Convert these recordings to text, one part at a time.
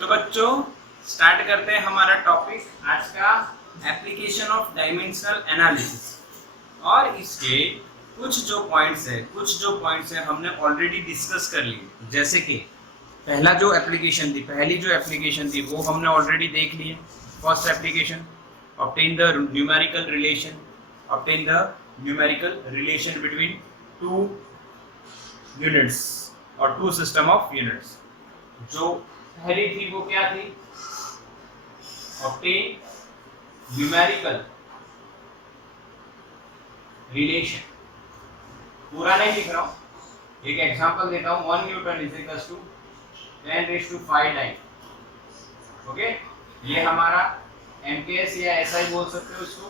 तो बच्चों स्टार्ट करते हैं हमारा टॉपिक आज का, एप्लीकेशन ऑफ डायमेंशनल एनालिसिस। और इसके कुछ जो पॉइंट्स है हमने ऑलरेडी डिस्कस कर लिए। जैसे कि पहली जो एप्लीकेशन थी वो हमने ऑलरेडी देख ली है। First application, obtain the numerical relation between two units और टू सिस्टम ऑफ यूनिट्स। जो पहली थी वो क्या थी? Obtain numerical relation. पूरा नहीं लिख रहा हूं, एक एग्जांपल देता हूं। 1 newton is equals to 10⁵ time. Okay, ये हमारा एमकेएस या एसआई बोल सकते हो इसको,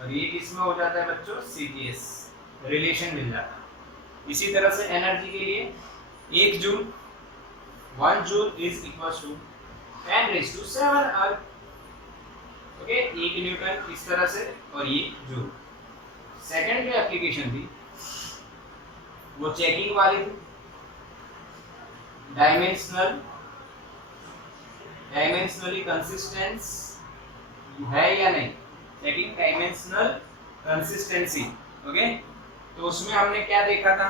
और ये इसमें हो जाता है बच्चों सीजीएस, रिलेशन मिल जाता है। इसी तरह से एनर्जी के लिए 1 joule 1 joule is equals to 10⁷ earth. Okay, 1 newton इस तरह से, और ये जूल। सेकंड जो एप्लीकेशन थी वो चेकिंग वाली थी, डायमेंशनली कंसिस्टेंस है या नहीं, चेकिंग डायमेंशनल कंसिस्टेंसी। ओके, तो उसमें हमने क्या देखा था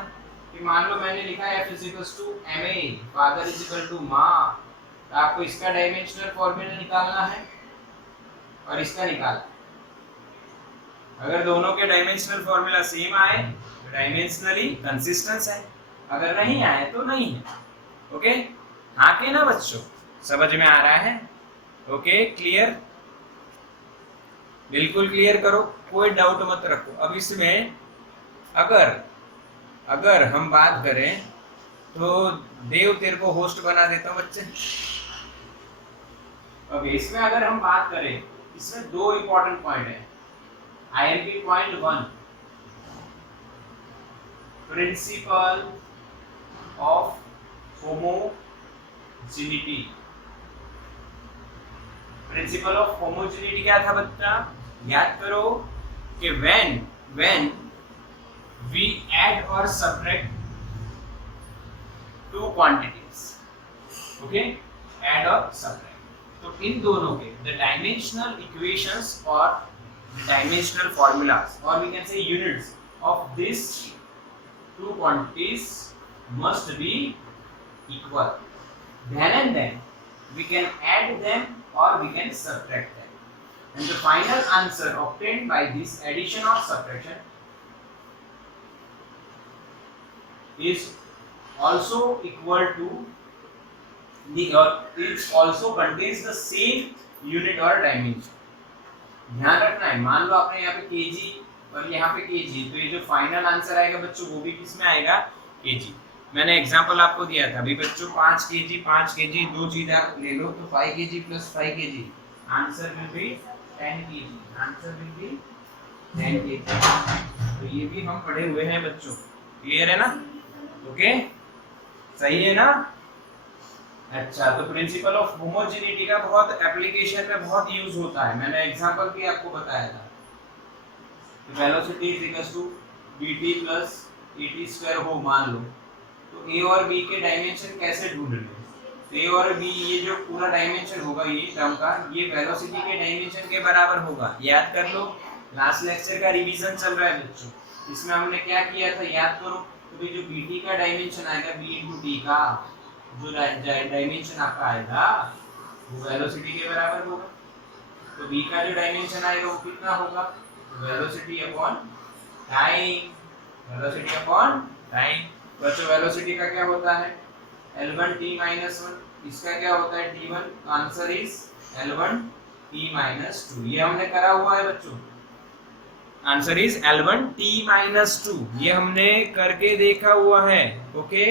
कि मान लो मैंने लिखा है F equals to ma, father is equal to माँ, तो आपको इसका डायमेंशनल फॉर्मूला निकालना है और इसका निकालना। अगर दोनों के डायमेंशनल फॉर्मूला सेम आए तो डायमेंशनली कंसिस्टेंस है, अगर नहीं आए तो नहीं है। ओके, हाँ के ना बच्चों, समझ में आ रहा है? Okay, clear? बिल्कुल क्लियर करो, कोई डाउट मत रखो। अब इसमें अगर हम बात करें तो देव तेरे को होस्ट बना देता हूं बच्चे। ओके, इसमें अगर हम बात करें, इसमें 2 इंपॉर्टेंट पॉइंट है। IMP point 1, principle of homogeneity. Principle of homogeneity क्या था बच्चा? याद करो कि when we add or subtract two quantities, okay, add or subtract, तो इन दोनों के the dimensional equations or the dimensional formulas, or we can say units of these two quantities must be equal. Then and then we can add them or we can subtract them, and the final answer obtained by this addition or subtraction is also equal to the, or it also contains the same unit or dimension. ध्यान रखना है, मान लो आपने यहाँ पे KG और यहाँ पे केजी, तो ये जो फाइनल आंसर आएगा बच्चों वो भी किसमें आएगा? केजी। मैंने एग्जांपल आपको दिया था अभी बच्चों, 5 केजी 2 चीज़ ले लो तो 5 KG plus 5 KG, answer will be 10 KG, answer will be 10 KG. तो ये भी हम पढ़े हुए हैं बच्चों, क्लियर है ना? ओके, सही है ना? अच्छा, तो प्रिंसिपल ऑफ होमोजेनिटी का बहुत एप्लीकेशन में बहुत यूज होता है। मैंने एग्जांपल भी आपको बताया था। Velocity is equals to vt plus at² हो मान लो, तो a और b के डायमेंशन कैसे ढूंढ लें? तो a और b, ये जो पूरा डायमेंशन होगा ये टर्म का, ये वेलोसिटी के डायमेंशन के बराबर होगा। याद कर लो, लास्ट लेक्चर का रिवीजन चल रहा है बच्चों, इसमें हमने क्या किया था याद करो। तो जो bt का डायमेंशन आएगा b × t का जो डायमेंशन आपका आएगा वो वेलोसिटी के बराबर होगा। तो v का जो डायमेंशन आएगा वो कितना होगा? Velocity upon time, velocity upon time. बच्चों वेलोसिटी का क्या होता है? L1 t - 1, इसका क्या होता है? t1। Answer is L1 t - 2। ये हमने करा हुआ है बच्चों, आंसर इज L1 t - 2, ये हमने करके देखा हुआ है। Okay,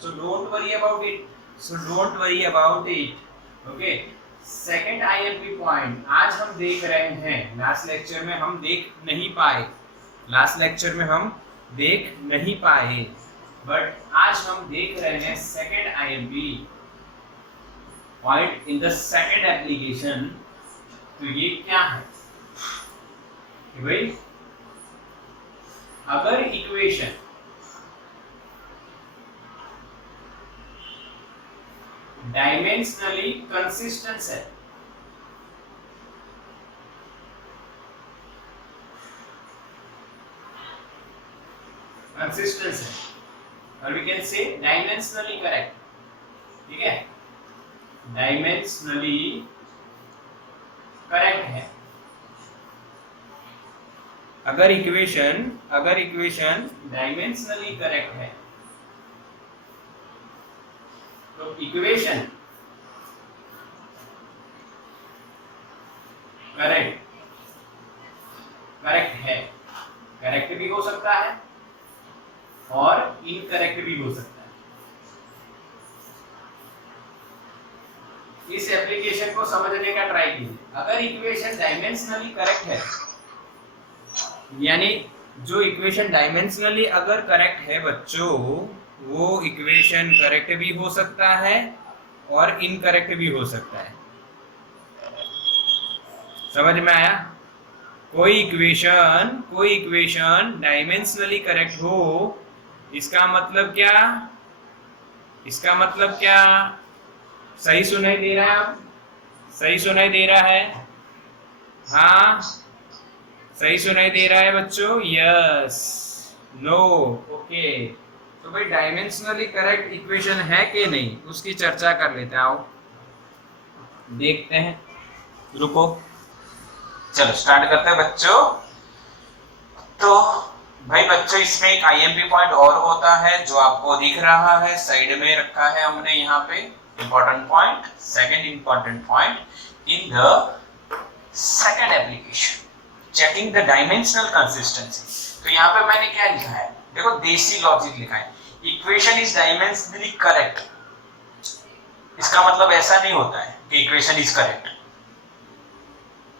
so don't worry about it. Okay, second IMP point आज हम देख रहे हैं, लास्ट लेक्चर में हम देख नहीं पाए, बट आज हम देख रहे हैं second IMP point in the second application. तो ये क्या है कि भाई अगर इक्वेशन डायमेंशनली कंसिस्टेंट है, कंसिस्टेंस है, और we can say dimensionally correct, ठीक है, डायमेंशनली करेक्ट है। अगर इक्वेशन डायमेंशनली करेक्ट है तो इक्वेशन करेक्ट है, करेक्ट भी हो सकता है और इनकरेक्ट भी हो सकता है। इस एप्लीकेशन को समझने का ट्राई कीजिए। अगर इक्वेशन डायमेंशनली करेक्ट है, यानी जो इक्वेशन डायमेंशनली अगर करेक्ट है बच्चों, वो इक्वेशन करेक्ट भी हो सकता है और इनकरेक्ट भी हो सकता है। समझ में आया? कोई इक्वेशन डायमेंशनली करेक्ट हो, इसका मतलब क्या? सही सुनाई दे रहा है? आप सही सुनाई दे रहा है? हाँ, सही सुनाई दे रहा है बच्चों? Yes, no, okay. तो भाई डायमेंशनली करेक्ट इक्वेशन है कि नहीं, उसकी चर्चा कर लेते हैं। आओ देखते हैं, रुको, चलो स्टार्ट करते हैं बच्चों। तो भाई बच्चों, इसमें एक आईएमपी पॉइंट और होता है जो आपको दिख रहा है, साइड में रखा है हमने यहाँ पे। Important point, second important point in the second application, checking the dimensional consistency. तो यहाँ पे मैंने क्या लिखा है, देखो देसी लॉजिक लिखा है, इक्वेशन इज डायमेंशनली करेक्ट। इसका मतलब ऐसा नहीं होता है कि इक्वेशन इज करेक्ट।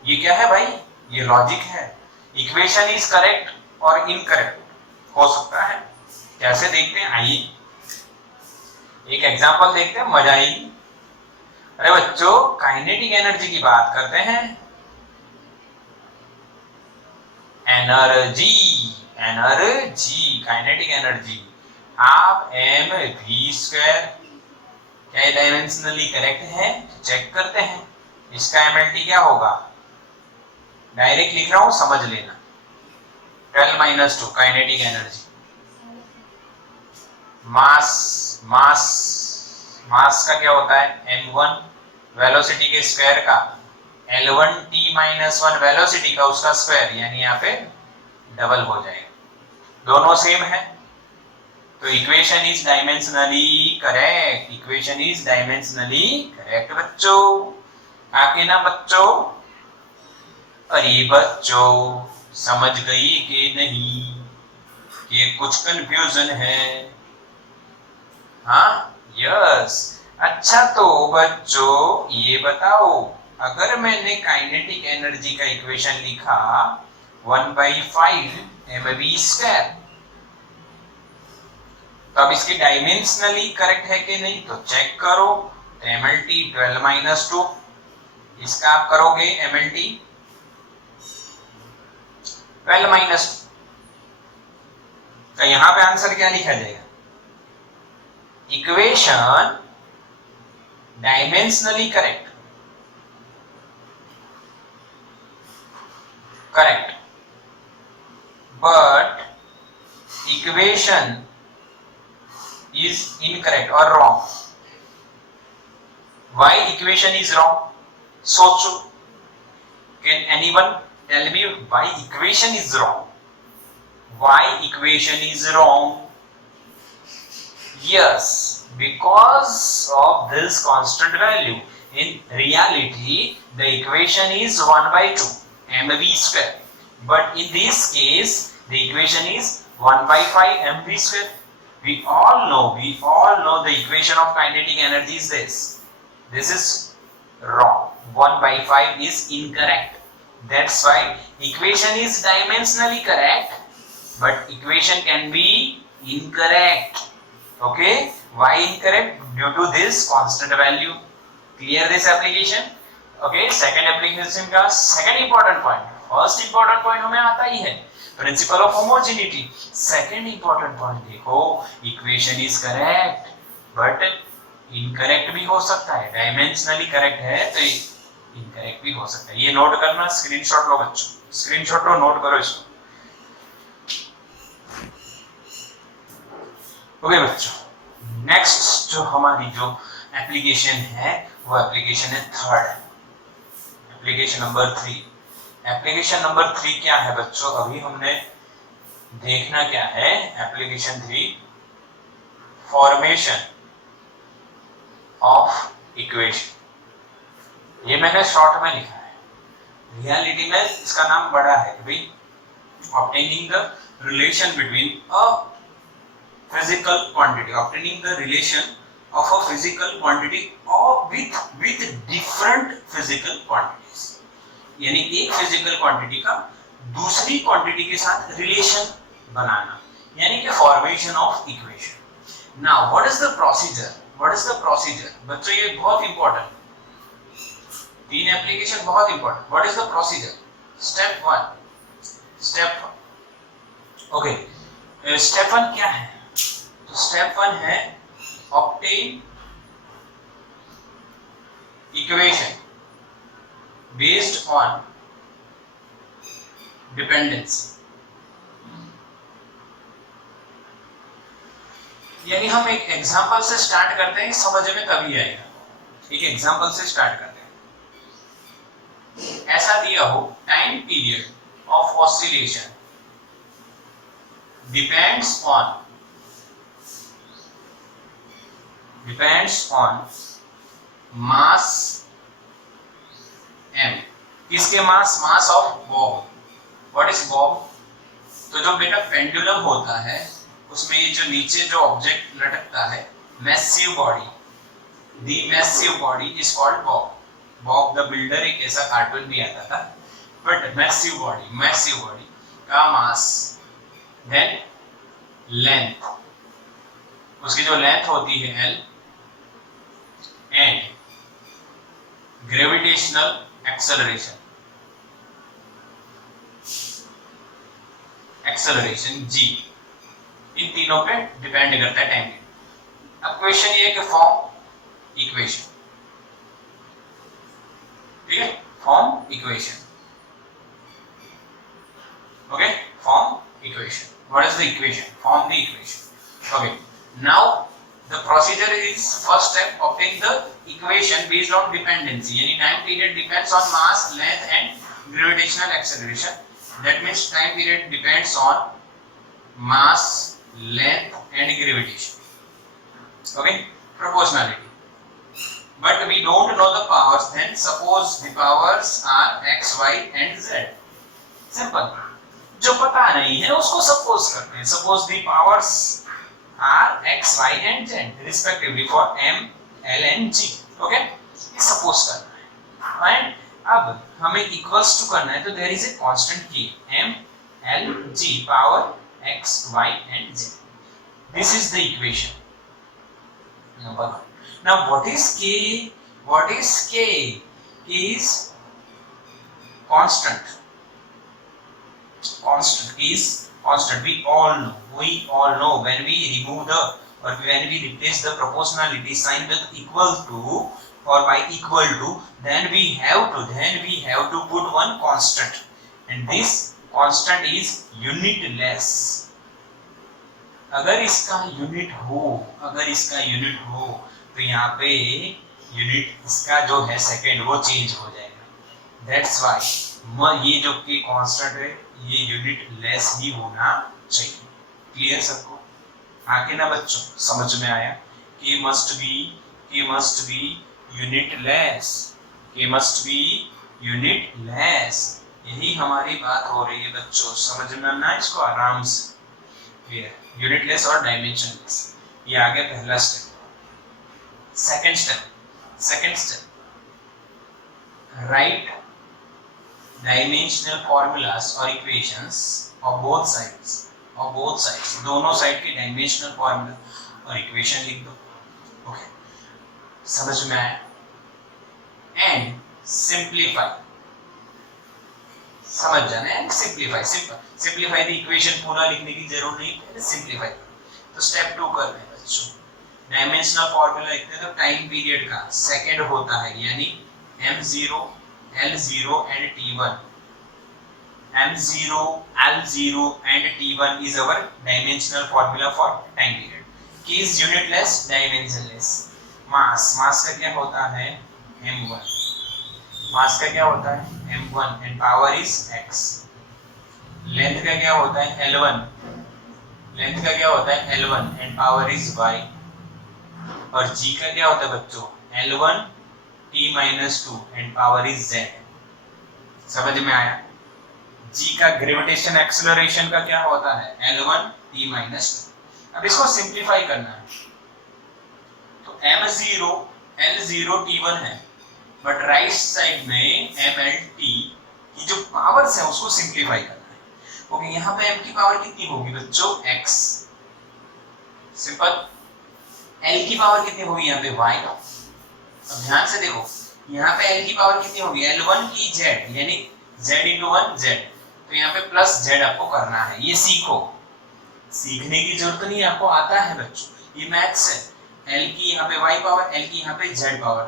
ये क्या है भाई? ये लॉजिक है। इक्वेशन इज करेक्ट और इनकरेक्ट हो सकता है। कैसे देखते हैं, आइए एक एग्जांपल देखते हैं, मजा आएगी। अरे बच्चों, काइनेटिक एनर्जी की बात करते हैं। एनर्जी, काइनेटिक एनर्जी, आप mv², क्या डायमेंशनली करेक्ट है? चेक करते हैं। इसका mlt क्या होगा? डायरेक्ट लिख रहा हूं, समझ लेना। 12 - 2 काइनेटिक एनर्जी। मास का क्या होता है? m1, वेलोसिटी के स्क्वायर का L1t-1 वेलोसिटी का उसका स्क्वायर, यानी यहाँ पे डबल हो जाएगा। दोनों सेम है, तो इक्वेशन इज डायमेंशनली करेक्ट बच्चों। आगे ना बच्चों? अरे बच्चों, समझ गई कि नहीं कि कुछ कंफ्यूजन है? हाँ, यस। अच्छा, तो बच्चों ये बताओ, अगर मैंने काइनेटिक एनर्जी का इक्वेशन लिखा 1/5 mv², तो अब इसकी डायमेंशनली करेक्ट है कि नहीं, तो चेक करो। mlt 12 - 2, इसका आप करोगे mlt 12 - 2, तो यहां पे आंसर क्या लिखा जाएगा? Equation dimensionally correct, but equation is incorrect or wrong. Why equation is wrong? सोचो, can anyone tell me why equation is wrong? Why equation is wrong? Yes, because of this constant value. In reality, the equation is 1/2 mv², but in this case the equation is 1/5 mv². We all know the equation of kinetic energy is this. This is wrong. 1/5 is incorrect. That's why equation is dimensionally correct, but equation can be incorrect. Okay? Why incorrect? Due to this constant value. Clear this application? Okay, second application का second important point. First important point हमें आता ही है, principle of homogeneity. Second important point देखो, equation is correct, but incorrect भी हो सकता है, dimensionally correct है तो इनकरेक्ट भी हो सकता है। ये नोट करना, स्क्रीनशॉट लो बच्चों, स्क्रीनशॉट लो, नोट करो इसको। ओके बच्चों, नेक्स्ट जो हमारी जो एप्लीकेशन है वो एप्लीकेशन है third, application number 3। Application number 3 क्या है बच्चों, अभी हमने देखना क्या है। Application 3, formation of equation. ये मैंने शॉर्ट में लिखा है, रियलिटी में इसका नाम बड़ा है भाई, obtaining the relation between a physical quantity, obtaining the relation of a physical quantity or with different physical quantities, यानी एक physical quantity का दूसरी quantity के साथ relation बनाना, यानी कि formation of equation. Now what is the procedure? What is the procedure? बच्चों ये बहुत important, तीन एप्लीकेशन बहुत important. What is the procedure? Step 1. Okay, step 1 क्या है? तो स्टेप 1 है obtain equation based on dependency, यानी हम एक एग्जांपल से स्टार्ट करते हैं, समझ में तभी आएगा। एक एग्जांपल से स्टार्ट करते हैं। ऐसा दिया हो, time period of oscillation depends on mass m। किसके mass of Bob. What is Bob? तो जो बेटा पेंडुलम होता है उसमें ये जो नीचे जो ऑब्जेक्ट लटकता है, massive body, the massive body is called Bob. Bob the builder एक ऐसा कार्टून भी आता था, बट मैसिव बॉडी का मास, देन लेंथ, उसकी जो लेंथ होती है l, and gravitational acceleration g, इन तीनों पे डिपेंड करता है टाइम। अब क्वेश्चन ये है कि फॉर्म इक्वेशन, ठीक है, form equation. Okay, form equation. What is the equation? Form the equation. Okay, now the procedure is first step, obtain the equation based on dependency, yani time period depends on mass, length and gravitational acceleration. That means time period depends on mass, length and gravitation. Okay, proportionality. But we don't know the powers, then suppose the powers are x, y and z. Simple. जो पता नहीं है उसको suppose करते हैं। Suppose the powers are x, y and z respectively for m, l and g. Okay, ये suppose करना है। एंड अब हमें इक्वल्स टू करना है, तो there is a constant k, m, l, g power x, y and z. This is the equation number 1. Now what is k? What is k? K is constant. K is constant. We all know when we remove the, or when we replace the proportionality sign with equal to or by equal to, then we have to put one constant, and this constant is unitless. अगर इसका unit हो तो यहाँ पे unit इसका जो है second वो चेंज हो जाएगा। That's why ये जो कि कांस्टेंट है ये यूनिट लेस ही होना चाहिए। क्लियर सबको? आगे ना बच्चों, समझ में आया? K must be unitless, यही हमारी बात हो रही है बच्चों, समझना ना इसको आराम से। क्लियर? यूनिटलेस और डायमेंशनलेस, ये आ गया पहला step. Second step, right dimensional formulas or equations of both sides, दोनों साइड की डायमेंशनल फॉर्मूला और इक्वेशन लिख दो। ओके, समझ में आया? एंड सिंप्लीफाई, समझ जाना है, सिंप्लीफाई द इक्वेशन, पूरा लिखने की जरूरत नहीं, पहले सिंप्लीफाई। तो स्टेप 2 कर रहे हैं बच्चों, डायमेंशनल फॉर्मूला लिखते हैं तो टाइम पीरियड का सेकंड होता है, यानी m0 l0 and t1, m0 l0 and t1 is our dimensional formula for time period. K is unitless, dimensionless. मास का क्या होता है m1, मास का क्या होता है m1 and power is x. Length का क्या होता है l1, लेंथ का क्या होता है l1 and power is y. और g का क्या होता है बच्चों l1 t-2 and power is z. समझ में आया? g का ग्रेविटेशन एक्सेलरेशन का क्या होता है l1 t-2. अब इसको सिंपलीफाई करना है तो m0 l0 t1 है, बट राइट साइड में mlt की जो पावर्स है उसको सिंपलीफाई करना है. ओके, यहाँ पे m की पावर कितनी होगी बच्चों x. सिंपल. l की पावर कितनी होगी यहाँ पे y. अब ध्यान से देखो, यहाँ पे l की पावर कितनी होगी l1 की z, यानी z into 1 z. तो यहाँ पे प्लस z आपको करना है. ये सीखो, सीखने की जरूरत नहीं, आपको आता है बच्चों, ये मैथ्स है. l की यहाँ पे y पावर, l की यहाँ पे z पावर,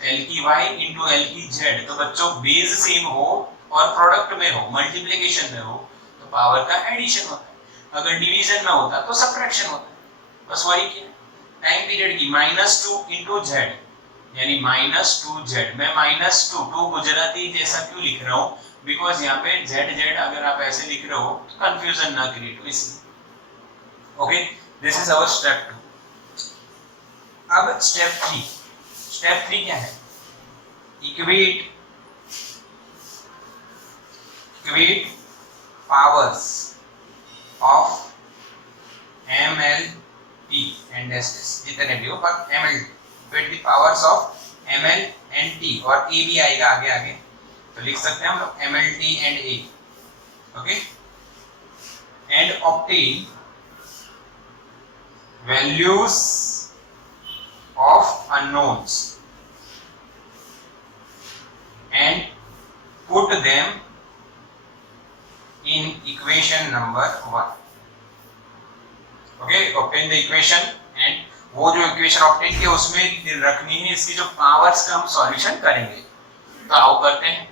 l की y into l की z. तो बच्चों बेस सेम हो और प्रोडक्ट में हो, मल्टीप्लिकेशन में हो तो पावर का एडिशन होता है, अगर डिवीजन में होता तो सबट्रैक्शन होता है. बस वही किया. टाइम पीरियड की -2 into z, यानी -2z. मैं -2 गुजराती जैसा क्यों लिख रहा हूँ, बिकॉज यहाँ पे z अगर आप ऐसे लिख रहे हो तो कंफ्यूजन ना क्रिएट हो इसलिए. Okay, this is our step 2. अब स्टेप 3. स्टेप 3 क्या है? Equate powers of mlt and s, जितने भी हो, पर mlt, equate the powers of ml and t, और a भी आएगा आगे आगे, तो लिख सकते हैं हम लोग mlt and a. Okay, and obtain values of unknowns and put them in equation number 1. Okay, obtain the equation and वो जो इक्वेशन ऑब्टेन किया उसमें रखनी है इसकी जो पावर्स का हम सॉल्यूशन करेंगे. तो आओ करते हैं.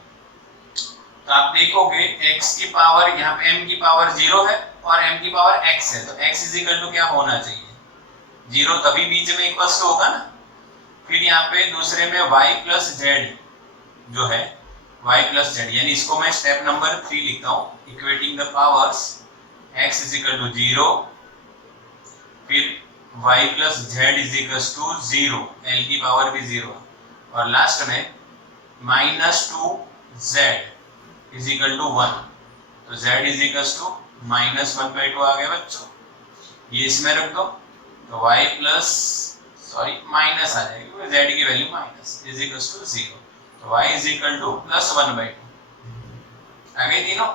तो आप देखोगे x की पावर, यहाँ पे m की पावर 0 है और m की पावर x है, तो x इज इक्वल टू क्या होना चाहिए 0, तभी बीच में इक्वल टू होगा ना. फिर यहाँ पे दूसरे में y प्लस जेड जो है, y प्लस जेड, यानी इसको मैं स्टेप नंबर 3 लिखता हूँ. Equating the powers x is equal to 0, फिर y plus z is equal to 0, l की पावर भी 0, और लास्ट में -2z इज इक्वल टू 1. तो z इज इक्वल टू -1/2 आ गया बच्चों. ये इसमें रख दो तो y प्लस माइनस आ जाएगी, क्योंकि z की value minus is equal to 0. तो y इज इक्वल टू +1/2. आ गई तीनों?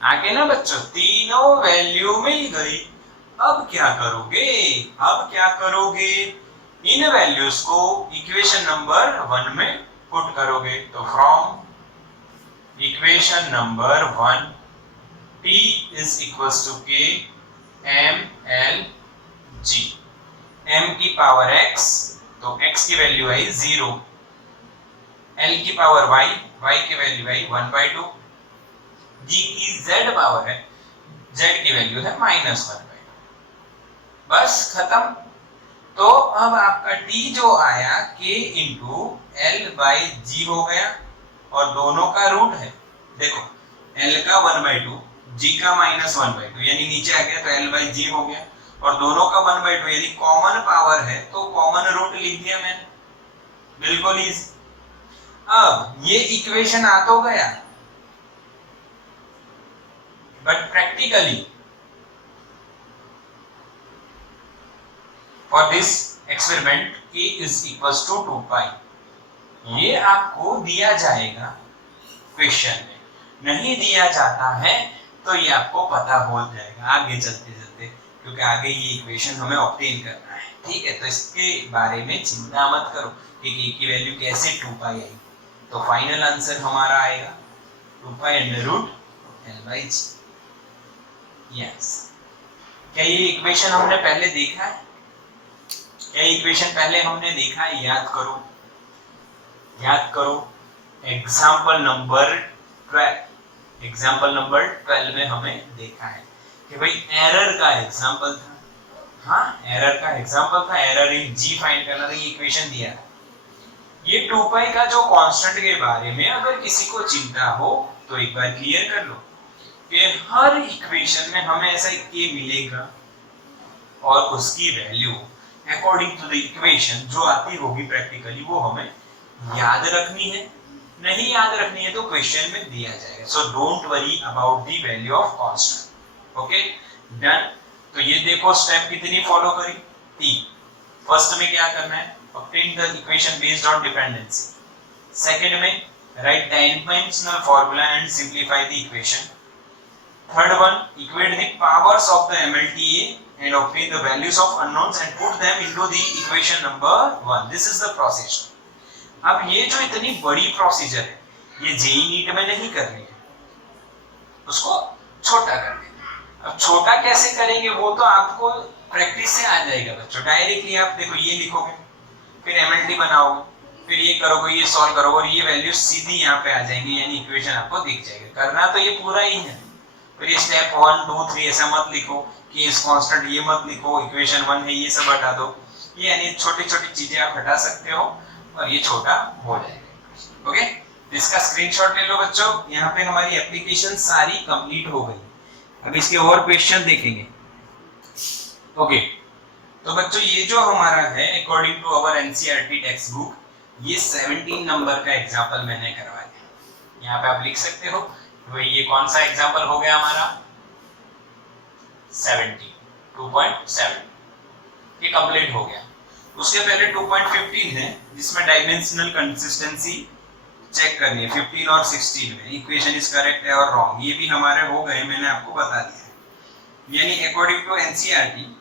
आगे ना बच्चों, तीनों वैल्यू मिल गई. अब क्या करोगे? अब क्या करोगे? इन वैल्यूज को इक्वेशन नंबर 1 में पुट करोगे. तो from equation number 1 t is equals to k m l g. m की पावर x, तो x की वैल्यू आई 0, l की पावर y, y की वैल्यू आई 1/2, g की z पावर है, z की वैल्यू है -1/2. बस खत्म. तो अब आपका t जो आया k into l by g हो गया, और दोनों का रूट है. देखो l का 1/2, g का -1/2, यानी नीचे आ गया तो l बाई g हो गया, और दोनों का 1/2 यानी कॉमन पावर है, तो कॉमन रूट लिख दिया मैंने. बिल्कुल इजी. अब ये इक्वेशन आ तो गया, but practically for this experiment k is equals to 2 pi, ये आपको दिया जाएगा क्वेश्चन में. नहीं दिया जाता है तो ये आपको पता हो जाएगा आगे चलते चलते, क्योंकि आगे ये इक्वेशन हमें ऑब्टेन करना है. ठीक है, तो इसके बारे में चिंता मत करो कि k की वैल्यू कैसे 2 pi आई. तो फाइनल आंसर हमारा आएगा 2 pi under root l by g. Yes, क्या ये इक्वेशन हमने पहले देखा है? क्या इक्वेशन पहले हमने देखा है? याद करो, याद करो। एग्जाम्पल नंबर 12, एग्जाम्पल नंबर 12 में हमें देखा है कि भाई एरर का एग्जाम्पल था। हाँ, एरर का एग्जाम्पल था, एरर इन जी फाइंड करना था, ये इक्वेशन दिया है। ये 2 पाई का जो कांस्टेंट के बारे में अगर किसी को चिंता हो तो एक बार क्लियर कर लो कि हर इक्वेशन में हमें ऐसा के मिलेगा और उसकी value according to the equation जो आती होगी प्रैक्टिकली वो हमें याद रखनी है। नहीं याद रखनी है तो क्वेश्चन में दिया जाएगा। So don't worry about the value of constant. Okay, done. तो ये देखो स्टेप कितनी फॉलो करी? 3। फर्स्ट में क्या करना है? obtain the equation based on dependency. Second में write dimensional formula and simplify the equation. Third one, equate the powers of the MLTE and obtain the values of unknowns and put them into the equation number 1. This is the procedure. अब ये जो इतनी बड़ी procedure है ये JEE NEET में नहीं करनी है, उसको छोटा कर देना। अब छोटा कैसे करेंगे वो तो आपको प्रैक्टिस से आ जाएगा बच्चों। डायरेक्टली आप देखो ये लिखोगे, फिर एमएलटी बनाओगे, फिर ये करोगे, ये सॉल्व करोगे और ये वैल्यू सीधी यहाँ पे आ जाएंगी, यानी इक्वेशन आपको दिख जाएगा। करना तो ये पूरा ही है। फिर ये स्टेप 1 2 3 ऐसा मत लिखो कि इस कांस्टेंट ये मत लिखो, इक्वेशन 1 है ये सब हटा दो। ये यानी छोटी-छोटी चीजें आप हटा सकते हो और ये छोटा हो जाएगा। ओके, इसका स्क्रीनशॉट ले लो बच्चों। यहाँ पे हमारी एप्लीकेशन सारी कंप्लीट हो गई। अब इसके और क्वेश्चन देखेंगे। ओके, तो बच्चों ये जो हमारा है according to our NCERT textbook, ये 17 नंबर का एग्जांपल मैंने करवाया है। यहाँ पे आप लिख सकते हो तो ये कौन सा एग्जांपल हो गया हमारा? 17 2.7 ये कंप्लीट हो गया। उसके पहले 2.15 है जिसमें डायमेंशनल कंसिस्टेंसी चेक करनी है 15 और 16 में, इक्वेशन इज करेक्ट है और रॉन्ग, ये भी हमारे हो गए, मैंने आपको बता दिया है। यानी अकॉर्डिंग टू एनसीईआरटी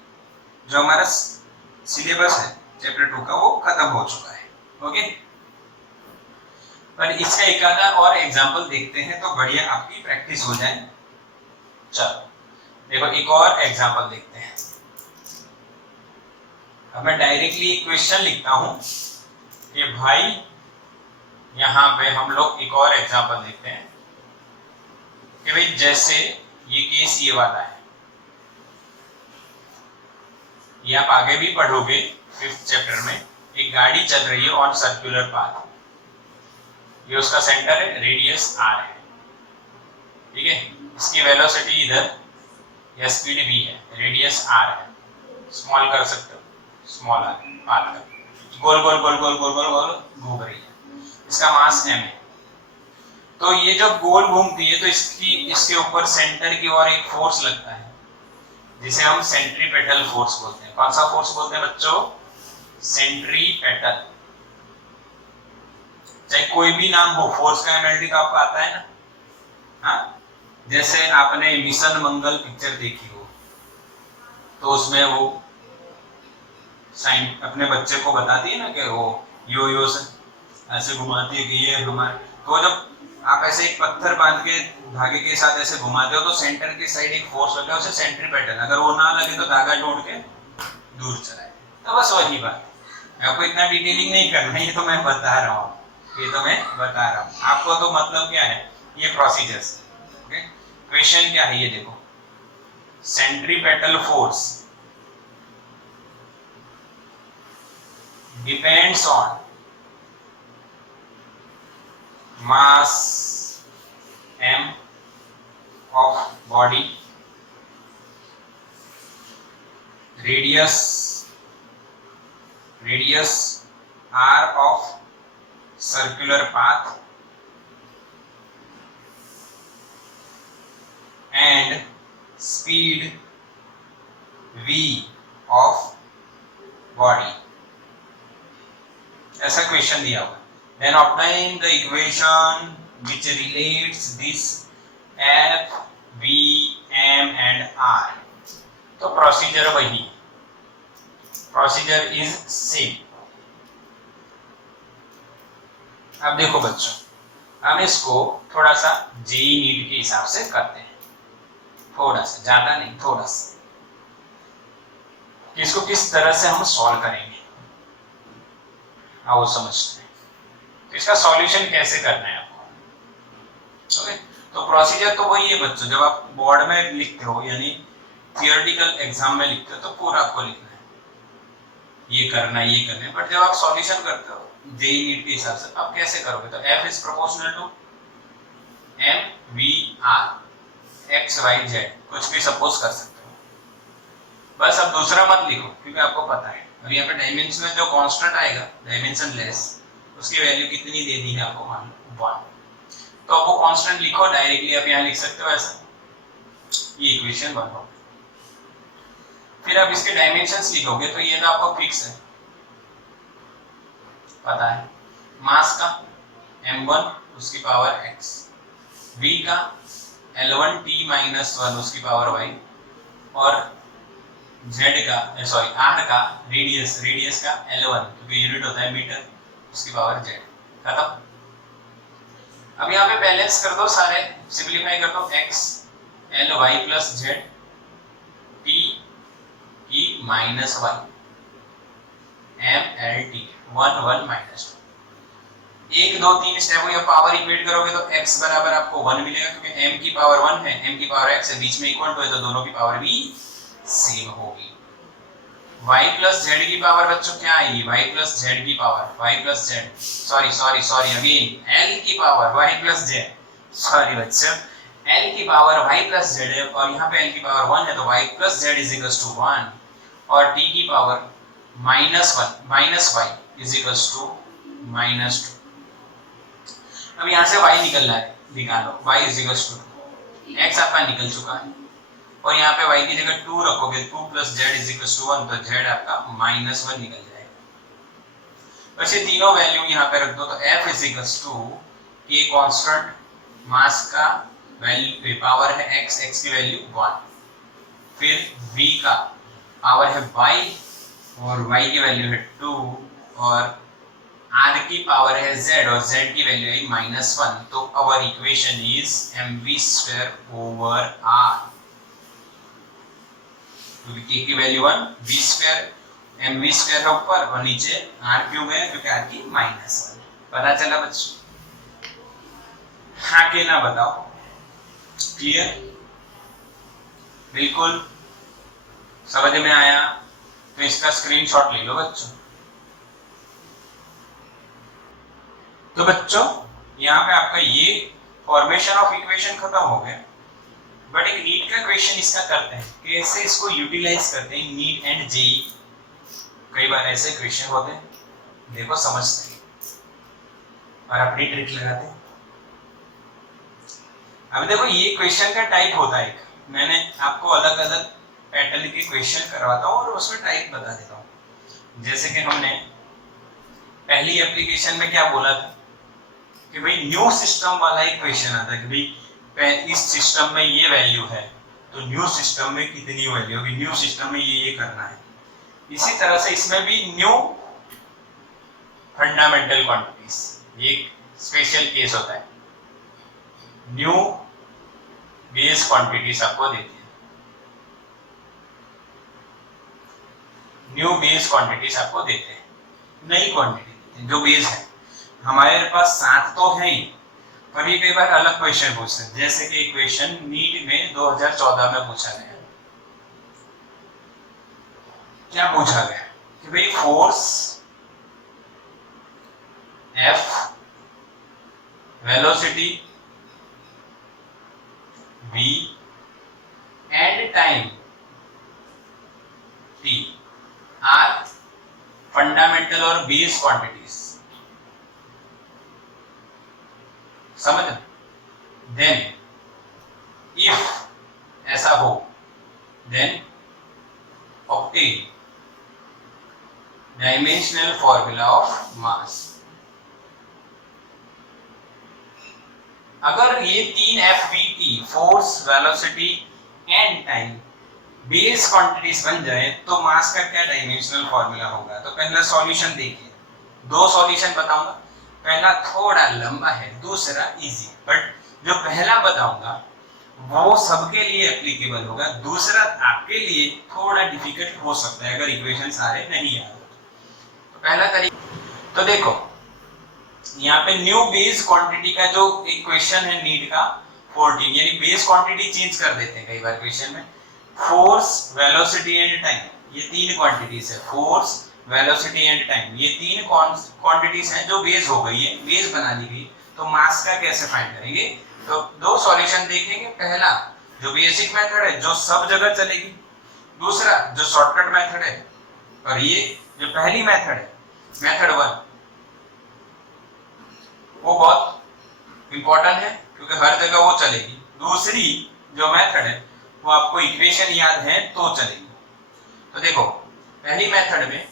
जो हमारा सिलेबस है चैप्टर 2 का वो खत्म हो चुका है। ओके, पर इसका एक आधा और एग्जांपल देखते हैं तो बढ़िया आपकी प्रैक्टिस हो जाए। चलो देखो एक और एग्जांपल देखते हैं। अब मैं डायरेक्टली क्वेश्चन लिखता हूं कि भाई यहाँ पे हम लोग एक और एग्जांपल देखते हैं कि भाई जैसे ये केस ये वाला है, ये आप आगे भी पढ़ोगे 5th चैप्टर में। एक गाड़ी चल रही है ऑन सर्कुलर पाथ, ये उसका सेंटर है, रेडियस r है, ठीक है। इसकी वेलोसिटी इधर या स्पीड v है, रेडियस r है, स्मॉल कर सकते हो, स्मॉल r पाथ कर, गोल गोल गोल गोल गोल गोल गोल घूम रही है, इसका मास m है। तो ये जब गोल घूमती है तो इसके ऊपर सेंटर की ओर एक फोर्स लगता है जिसे हम सेंट्रीपेटल फोर्स बोलते हैं। कौन सा फोर्स बोलते हैं बच्चों? सेंट्रीपेटल। चाहे कोई भी नाम हो, फोर्स का एमएलटी तो आपको आता है ना। हाँ, जैसे आपने मिशन मंगल पिक्चर देखी हो तो उसमें वो साइन अपने बच्चे को बताती है ना कि वो यो यो से ऐसे घुमाती है कि ये हमारे, तो जब आप ऐसे एक पत्थर बांध के धागे के साथ ऐसे घुमाते हो तो सेंटर के साइड एक फोर्स लगता है, उसे सेंट्रीपेटल। अगर वो ना लगे तो धागा तोड़ के दूर चलाए। तो बस वही बात है, आपको इतना डिटेलिंग नहीं करना है, ये तो मैं बता रहा हूँ, ये तो मैं बता रहा हूँ आपको। तो मतलब क्या है ये प्रोसीजर्स। ओके, क्वेश्चन क्या है ये देखो। Centripetal force depends on mass m of body, radius r of circular path and speed v of body। ऐसा क्वेश्चन दिया हुआ। Then obtain the equation which relates this F, V, M and R। तो procedure वही, procedure is same. अब देखो बच्चों, हम इसको थोड़ा सा जेईई नीट के हिसाब से करते हैं, थोड़ा सा, ज्यादा नहीं, थोड़ा सा। इसको किस तरह से हम सॉल्व करेंगे आओ समझते हैं तो इसका सॉल्यूशन कैसे करना है आपको। ओके, तो प्रोसीजर तो वही है बच्चों, जब आप बोर्ड में लिखते हो यानी थियोरेटिकल एग्जाम में लिखते हो तो पूरा आपको लिखना है, ये करना है, ये करना है। बट जब आप सॉल्यूशन करते हो जेईई नीट के हिसाब से आप कैसे करोगे, तो f is proportional to m v r x y z, कुछ भी सपोज कर सकते हो। बस अब दूसरा मत लिखो क्योंकि आपको पता है अब यहाँ पे डायमेंशन में जो कांस्टेंट आएगा डायमेंशन लेस, उसकी वैल्यू कितनी दे दी है आपको, मान लो 1। तो आप वो कांस्टेंट लिखो, डायरेक्टली आप यहाँ लिख सकते हो ऐसा, ये इक्वेशन 1 हो। फिर आप इसके डायमेंशंस लिखोगे तो ये तो आपको फिक्स है, पता है। मास का m1 उसकी पावर x, v का l1 t - 1 उसकी पावर y, और z का सॉरी r का रेडियस का l1 क्योंकि यूनिट होता है मीटर, उसकी पावर z। खत्म। अब यहाँ पे बैलेंस कर दो, सारे सिंपलीफाई कर दो, x ly + z t e - y m l t 1 1 -2। 1 2 3 step हो, या पावर इक्वेट करोगे तो x बराबर आपको 1 मिलेगा क्योंकि m की पावर 1 है, m की पावर x है, बीच में इक्वल टू है तो दोनों की पावर भी सेम होगी। y + z की पावर बच्चों क्या आएगी, y + z की power, y + z sorry again l की पावर y + z, सॉरी बच्चों l की पावर y + z है और यहाँ पे l की पावर 1 है तो y + z = 1, और t की पावर -1 -y = -2। अब यहाँ से y निकल रहा है, निकालो y = x आपका निकल चुका है, और यहाँ पे y की जगह 2 रखोगे, 2 + z = 1 तो z आपका -1 निकल जाएगा। बस ये तीनों वैल्यू यहाँ पे रख दो तो f = ये कांस्टेंट मास का वैल्यू पावर है x की वैल्यू 1, फिर v का पावर है y और y की वैल्यू है 2, और r की पावर है z और z की वैल्यू है -1। तो our equation is mv² / r, क्योंकि k की वैल्यू 1, v² mv² है ऊपर और नीचे r क्यों है, क्योंकि r की -1। पता चला बच्चों? हाँ के ना बताओ, क्लियर? बिल्कुल समझ में आया? तो इसका स्क्रीनशॉट ले लो बच्चों। तो बच्चों यहाँ पे आपका ये फॉर्मेशन ऑफ इक्वेशन खत्म हो गया, बट एक नीट का क्वेश्चन इसका करते हैं, कैसे इसको यूटिलाइज करते हैं नीट एंड जेईई। कई बार ऐसे क्वेश्चन होते हैं, देखो समझते हैं और अपनी ट्रिक लगाते हैं। अब देखो ये क्वेश्चन का टाइप होता है, मैंने आपको अलग अलग पैटर्न के क्वेश्चन करवाता हूँ और उसमें टाइप बता देता हूँ। जैसे कि हमने पहली एप्लीकेशन में क्या बोला था कि भाई न्यू सिस्टम वाला एक क्वेश्चन आता है कि भाई इस सिस्टम में ये वैल्यू है तो न्यू सिस्टम में कितनी वैल्यू होगी, न्यू सिस्टम में ये करना है। इसी तरह से इसमें भी न्यू फंडामेंटल क्वांटिटीज, ये स्पेशल केस होता है। न्यू बेस क्वांटिटीज आपको देती है, न्यू बेस क्वांटिटीज आपको देते हैं, नई क्वांटिटी जो बेस है। हमारे पास 7 तो है ही, पर ये कई बार अलग क्वेश्चन पूछते हैं। जैसे कि क्वेश्चन नीट में 2014 में पूछा गया, क्या पूछा गया कि भाई force F, velocity V and time T are fundamental और बेस क्वांटिटीज। समझ? देन इफ ऐसा हो then obtain dimensional formula of mass. अगर ये 3 FVT force, velocity and time base quantities बन जाए तो मास का क्या डायमेंशनल फॉर्मूला होगा। तो पहला सॉल्यूशन देखिए, 2 सॉल्यूशन बताऊंगा, पहला थोड़ा लंबा है, दूसरा इजी, बट जो पहला बताऊंगा वो सबके लिए एप्लीकेबल होगा, दूसरा आपके लिए थोड़ा डिफिकल्ट हो सकता है अगर इक्वेशन सारे नहीं याद हो। तो पहला तरीका, तो देखो यहाँ पे न्यू बेस क्वांटिटी का जो इक्वेशन है नीड का 14, यानी बेस क्वांटिटी चेंज कर देते हैं कई बार क्वेश्चन में। फोर्स, वेलोसिटी एंड टाइम, ये तीन क्वांटिटीज है। फोर्स, वेलोसिटी एंड टाइम, ये तीन क्वांटिटीज हैं जो बेस हो गई है, बेस बना ली गई। तो मास का कैसे फाइंड करेंगे? तो दो सॉल्यूशन देखेंगे। पहला जो बेसिक मेथड है जो सब जगह चलेगी, दूसरा जो शॉर्टकट मेथड है, और ये जो पहली मेथड है मेथड 1, वो बहुत इंपॉर्टेंट है क्योंकि हर जगह वो चलेगी। दूसरी जो मेथड है वो आपको इक्वेशन याद है तो चलेगी। तो देखो पहली मेथड में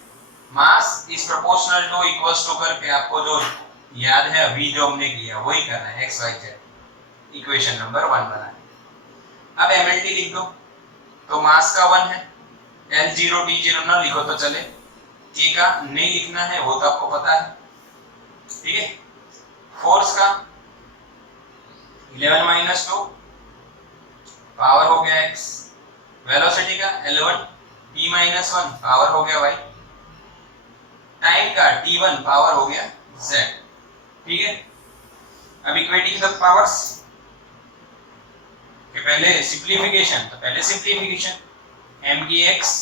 mass is proportional to equals to करके आपको जो याद है अभी जो हमने किया वही करना है, X Y Z, equation number 1 बनाना है। अब एमएलटी लिख दो। तो मास का 1 है, L0 T0 ना लिखो तो चले, K का नहीं लिखना है वो तो आपको पता है, ठीक है। फोर्स का 11 माइनस 2 पावर हो गया x, वेलोसिटी का L1 t माइनस 1 पावर हो गया y, टाइम का t1 पावर हो गया z, ठीक है। अब इक्वेटिंग द पावर्स के पहले सिंप्लीफिकेशन, तो पहले सिंप्लीफिकेशन m की x,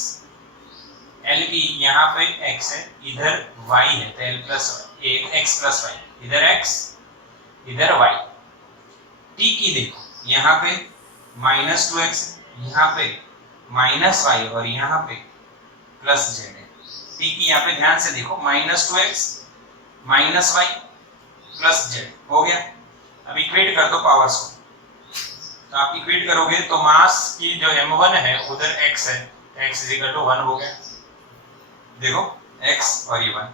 l की यहाँ पे x है, इधर y है तो l plus x plus y, इधर x इधर y, t की देखो यहाँ पे माइनस 2x, यहाँ पे माइनस y और यहाँ पे प्लस z है। t की यहाँ पे ध्यान से देखो minus 2x minus y plus z हो गया। अब इक्वेट कर दो पावर्स को, तो आप इक्वेट करोगे तो मास की जो m1 है उधर x है, x इज इक्वल टू 1 हो गया। देखो x और ये 1।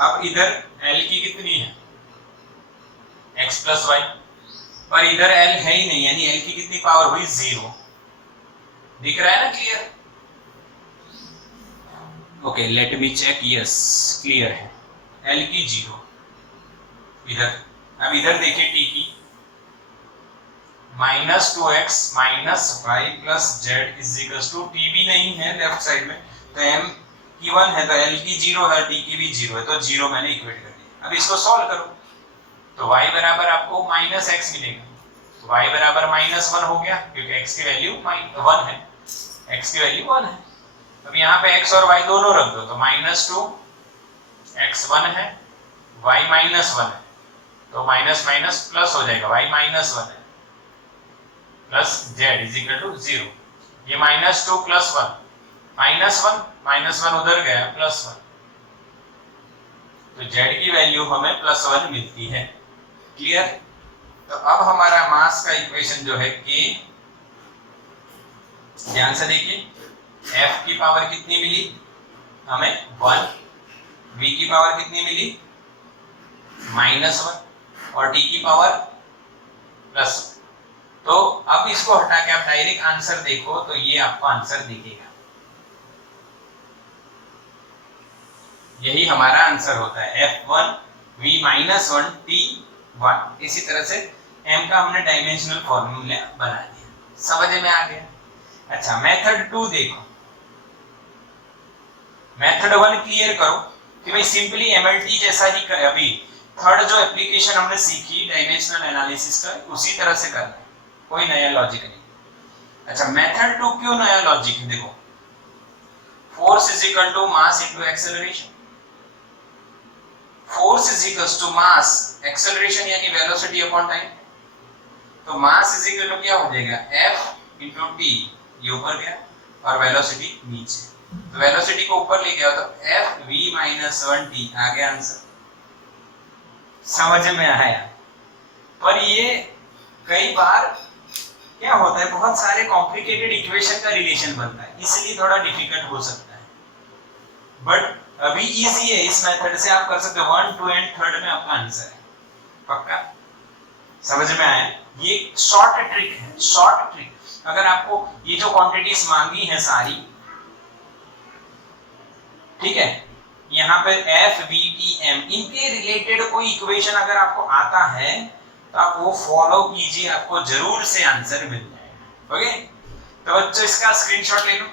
अब इधर l की कितनी है, x प्लस y, पर इधर l है ही नहीं, यानी l की कितनी पावर हुई 0। दिख रहा है ना clear? Okay let me check, yes clear है, l की 0 इधर। अब इधर देखिए t की minus 2x minus y plus z is equal to, t भी नहीं है लेफ्ट साइड में तो m की 1 है तो l की 0 है, t की भी 0 है तो 0 मैंने इक्वेट कर दिया। अब इसको सॉल्व करो तो y बराबर आपको माइनस x मिलेगा, तो y बराबर माइनस 1 हो गया क्योंकि x की वैल्यू 1 है, x की वैल्यू 1 है। अब यहाँ पे x और y दोनों रख दो तो माइनस 2 x 1 है, y माइनस 1 है, तो माइनस माइनस प्लस हो जाएगा, y माइनस 1 है plus z is equal to 0। ये माइनस 2 प्लस 1 माइनस 1 उधर गया प्लस 1, तो z की वैल्यू हमें प्लस 1 मिलती है। क्लियर? तो अब हमारा मास का इक्वेशन जो है k, ध्यान से देखिए, f की पावर कितनी मिली हमें 1, v की पावर कितनी मिली माइनस 1 और t की पावर प्लस 1। तो अब इसको हटा के आप डायरेक्ट आंसर देखो तो ये आपको आंसर दिखेगा, यही हमारा आंसर होता है f1 v माइनस 1 t1। इसी तरह से m का हमने डायमेंशनल फॉर्मूला बना दिया, समझ में आ गया? अच्छा मेथड 2 देखो, मेथड 1 क्लियर करो कि भाई सिंपली एमएलटी जैसा ही कर, अभी थर्ड जो एप्लीकेशन हमने सीखी डायमेंशनल एनालिसिस का उसी तरह से करना है, कोई नया लॉजिक नहीं। अच्छा मेथड 2 क्यों नया लॉजिक है? देखो force is equal to mass into acceleration, force is equal to mass acceleration यानी वेलोसिटी अपॉन टाइम, तो मास इज इक्वल टू क्या हो जाएगा f इनटू t, ये ऊपर गया और वेलोसिटी नीचे, तो वेलोसिटी को ऊपर ले गया तो f v माइनस 1t आ गया आंसर। समझ में आया? पर ये कई बार क्या होता है, बहुत सारे कॉम्प्लिकेटेड इक्वेशन का रिलेशन बनता है, इसलिए थोड़ा डिफिकल्ट हो सकता है, बट अभी इजी है, इस मेथड से आप कर सकते हो। 1, 2 एंड 3 में आपका आंसर है, पक्का? समझ में आया? ये शॉर्ट ट्रिक है, शॉर्ट ट्रिक। अगर आपको ये जो क्वांटिटीज मांगी है सारी, ठीक है, यहाँ पे f v t m, इनके रिलेटेड कोई इक्वेशन अगर आपको आता है तो आप वो फॉलो कीजिए, आपको जरूर से आंसर मिल जाएगा। ओके, तो बच्चों इसका स्क्रीनशॉट ले लो।